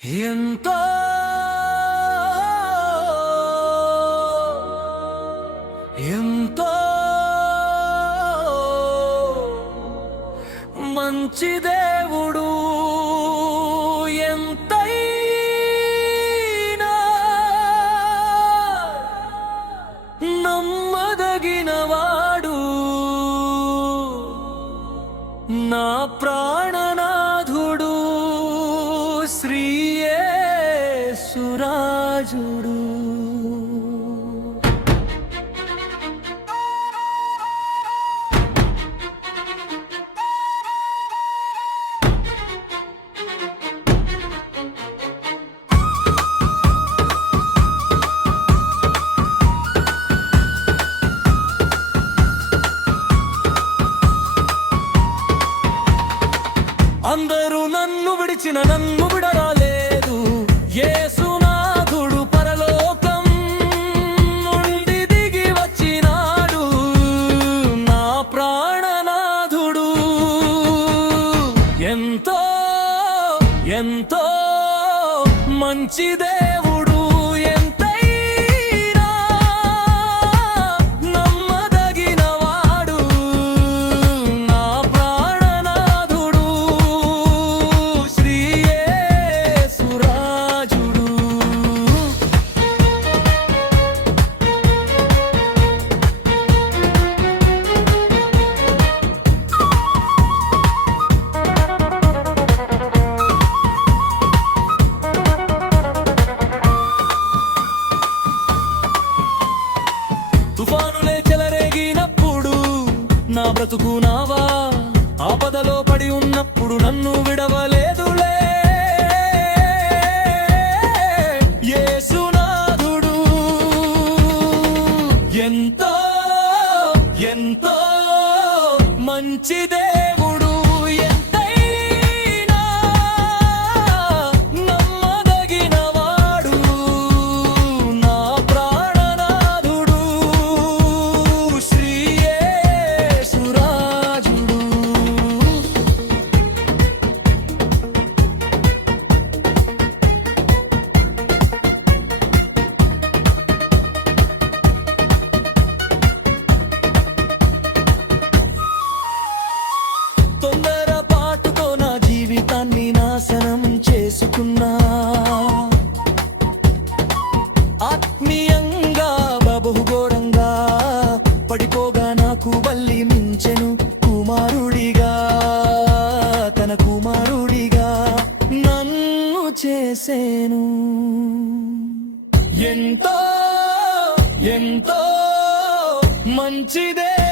ఎంతో ఎంతో మంచి దేవుడు ఎంతైనా నమ్మదగినవాడు నా ప్రాణ శ్రీయేసురాజుడు అందరూ నన్ను విడిచిన నన్ను విడరాలేదు ఎంతో ఎంతో మంచిదే. తుఫానులే చెలరేగినప్పుడు నా బ్రతుకు నావా? ఆపదలో పడి ఉన్నప్పుడు నన్ను విడవలేదులే. యేసునాథుడు ఎంతో ఎంతో మంచిదే. ఎంతో ఎంతో మంచిదే.